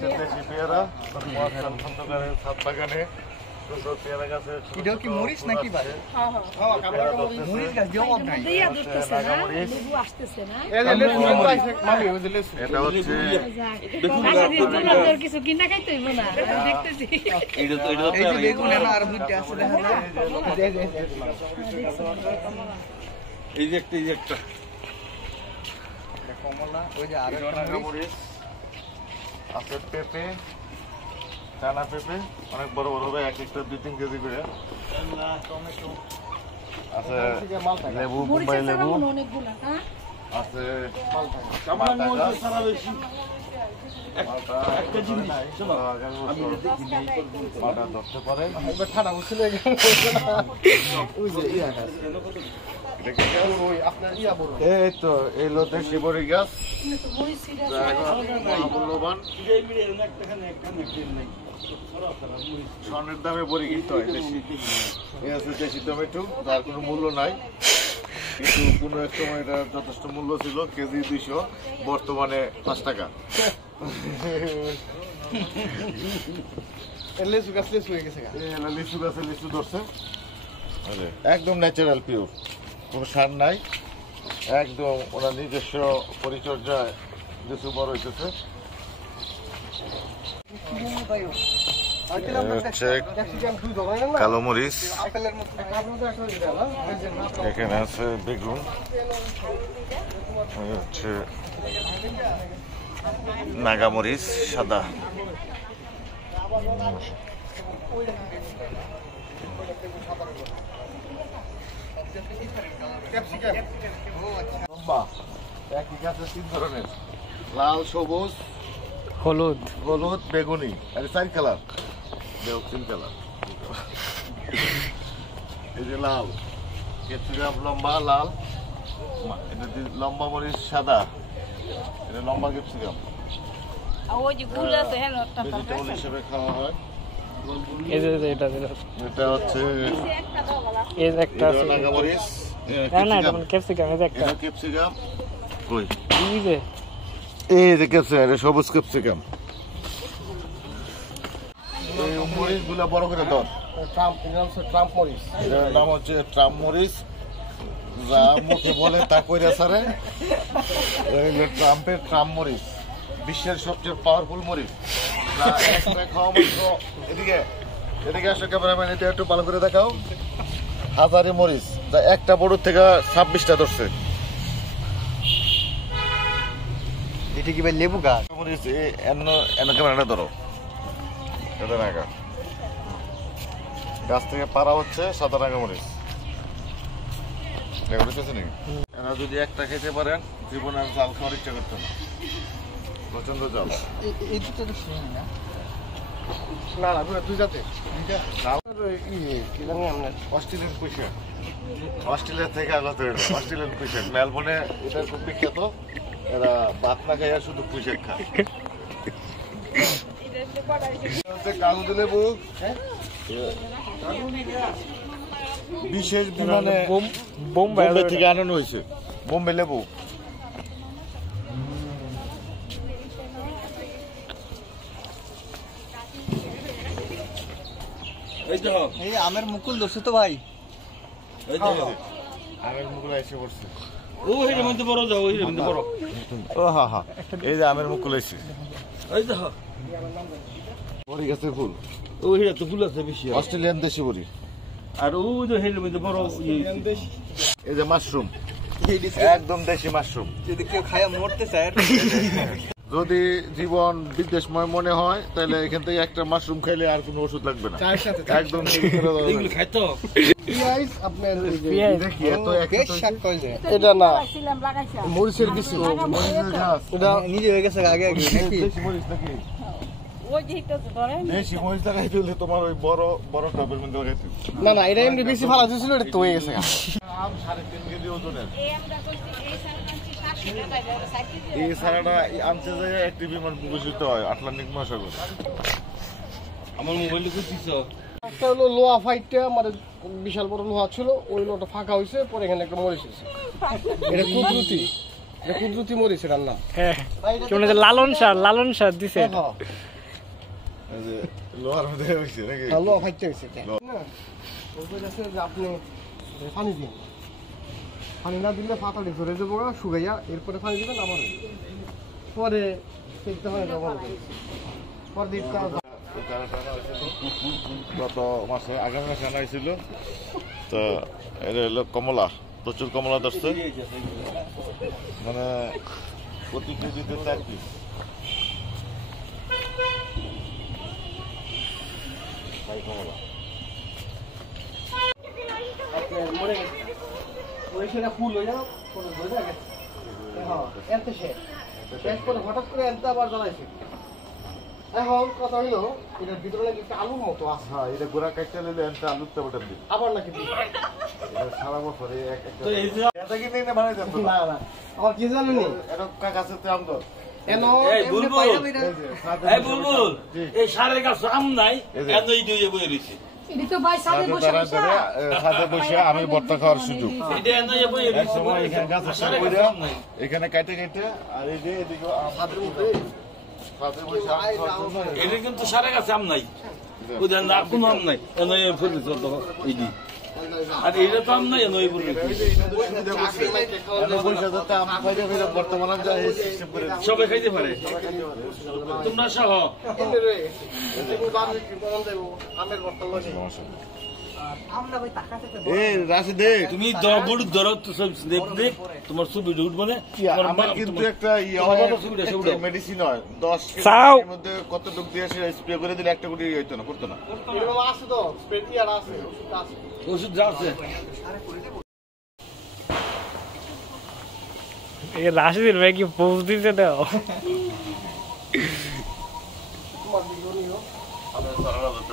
দেশি পেয়ারা খন্দকারের ছাদ বাগানে পেয়ারা গাছের এটাও কি মরিচ নাকি ভাই? মরিচ গাছ জমক নাই। এটা হচ্ছে কিছু কিনা খাইতে হইব না দেখতেছি এই যে বেগুন আর দুইটা আছে দেখা যায়। এই যে একটা কমলা ওই যে আরেকটা মরিচ আছে, পেঁপে, চানা পেঁপে অনেক বড় বড় হবে, এক একটা 2-3 কেজি করে আছে। লেবু, বোম্বাই লেবু আছে, মালটা ধরতে পারে। এই তো এলো দেশি বড়ি গাছ, মূল্যবান। স্বর্ণের দামে বড়ি কিনতে হয় দেশি। এই আছে দেশি টমেটো, যার কোনো মূল্য নাই, কিন্তু কোনো এক সময় এটা যথেষ্ট মূল্য ছিল, কেজি 200, বর্তমানে 5 টাকা। লিচু গাছ লিচু হয়ে গেছে। লিচু গাছে লিচু ধরছে, একদম ন্যাচারাল পিওর, কোনো সার নাই, একদম ওনার নিজস্ব পরিচর্যায় লিচু বড় হইতেছে। কালো মরিচ, এখানে আছে বেগুন, হচ্ছে নাগামরিচ সাদা, একই গাছে 3 ধরনের, লাল, সবুজ, হলুদ, বেগুনি, আর 4 কালার, 3 কালার। এই যে লাল ক্যাপসিকাম, লম্বা লাল, এটা লম্বা মরিচ সাদা, এটা লম্বা ক্যাপসিকাম, ভেজিটেবল হিসেবে খাওয়া হয়। এটা হচ্ছে নাগামরিচ, ক্যাপসিকাম, কই এই যে ক্যাপসিকাম, এটা সবুজ ক্যাপসিকাম। এই মরিচ গুলা বড় করে ধর, ট্রাম্প মরিচ, এটার নাম হচ্ছে ট্রাম্প মরিচ, যা মুখে বলে তা কইরা ছাড়ে। ট্রাম্পের ট্রাম্প মরিচ বিশ্বের সবচেয়ে পাওয়ারফুল মরিচ, যা একবার খাওয়া মাত্র, এদিকে আসো ক্যামেরাম্যান, এটা একটু ভালো করে দেখাও। হাজারি মরিচ, যা একটা বড় থেকে 26টা ধরছে। এটা কি ভাই লেবু গাছ? মরিচ ক্যামেরাটা ধরো, এটা নাগা গাছ থেকে পাড়া হচ্ছে সাদা নাগা মরিচ। এরা যদি একটা খেতে পারেন, জীবনে আর জাল খাওয়ার ইচ্ছা করতো না, প্রচন্ড জাল। এই দুটো তো শুনি না, না দুই জাতে, অস্ট্রেলিয়ান কুইশাক, অস্ট্রেলিয়া থেকে আগত হইল অস্ট্রেলিয়ান কুইশাক, মেলবোর্নে এটা খুব বিখ্যাত। এরা ভাত না খাইয়া শুধু কুইশাক খায়। কাগজ লেবু বিশেষ বিমানে বোম্বাই থেকে আনানো হয়েছে, বোম্বে লেবু। এই আমের মুকুল ধরছে তো ভাই, আমের মুকুল এসে পড়ছে। ও হেরে মধ্যে বড় যাও, ওই মধ্যে বড়। ও হা হা, এই যে আমের মুকুল এসে, এই দেখো বড়ি গাছের ফুল, ও হেরে তো ফুল আছে বেশি, অস্ট্রেলিয়ান দেশি বড়ি। আর ও যে হেরে মধ্যে বড়, এই যে মাশরুম, একদম দেশি মাশরুম। যদি কেউ খায়া মরতে চায়, যদি জীবন বিদ্বেষময় মনে হয়, তাহলে এখান থেকে একটা মাশরুম খাইলে আর কোনো ওষুধ লাগবে না, একদম। এগুলো খাইতো এটা না মরিচের কিছু, এটা নিজে হয়ে গেছে আগে আগে। দেশি মরিচ লাগাইতে হলে তোমার ওই বড় বড় টবের মধ্যে লাগাইতে। না না, এটা এমনি বেশি ভালো ছিল, এটা তো হয়ে গেছে। আম 3.5 কেজি ওজনের, এই সারাটা আনতে যায় একটি বিমান বিকশিত হয় আটলান্টিক মহাসাগর। আমার মোবাইলে করছিস একটা হলো লোহা ফাইটটা, মানে বিশাল বড় লোহা ছিল, ওই লোহাটা ফাঁকা হয়েছে, পরে এখানে একটা মরিচ আছে। এটা কুদরতি, কুদরতি মরিচ রান্না হ্যাঁ কেমন যে লালন শাহ দিছে এই যে লোহার মধ্যে হইছে নাকি ভালো ফাইতে হয়েছে না ওই আছে যে আপনি পানি দিন পানি না দিলে পাতাটি ধরে যাবো শুকাইয়া এরপরে পানি দিবেন আবার পরে দেখতে হয় জবন পরে দেখতে গত মাসে আগামী মাসে আনা হয়েছিল তো এটা হলো কমলা প্রচুর কমলা ধরছে মানে প্রতি কেজিতে 4 পিস কমলা মরে গেছে ওই সেটা ফুল হয়ে যাও কোনো বোঝা গেছে হ্যাঁ এত শেষ করে হঠাৎ করে এত আবার জ্বালাইছে এখন কথা হইলো এটার ভিতরে নাকি একটা আলুর মতো আছে হ্যাঁ এটা গোড়া কাটতে নিলে একটা আলুর চাপটার দিন আবার নাকি এটা সারা বছর তো এই যে এটা কি নিয়ে বানাই যাচ্ছে না না আমার কি জানি নি এটা কাছে আমদর এনো এই বুলবুল এই বুলবুল এই সারের গাছ আম নাই এত এই দুই বই রইছে এটি তো ভাই সাথে বসে বসে সাথে বসে আমি ভর্তা খাওয়ার সুযোগ এটা এত এই বই রইছে এখানে গাছ সারের গাছ আম নাই এখানে কাটে কেটে আর এই যে এদিকে ছাদের মধ্যে ছাদের বসে আম খাওয়ার জন্য এটা কিন্তু সারের গাছ আম নাই ওদের না কোনো আম নাই এত এই ফুল তো এই দি আর এটা তো আম নাই এত এই বই বর্তমানে যা সিস্টেম করে সবাই খাইতে পারে তোমরা সহ আমের বর্তমান লগে এই রাশিদে তুমি বড় ধরো তো সব দেখ তোমার ছবি উঠবো না আমার কিন্তু একটা মেডিসিন হয় 10 চাও। এর মধ্যে কত ডোজ দিয়ে স্প্রে করে দিলে একটা কোটি হইতো না করতো না এরকম আছে তো স্প্রেটি আর আছে ওষুধ আছে ওষুধ যা আছে এই রাশিদের ভাই কি পোজ দিতে দাও তোমার দিও আমি সারা রাত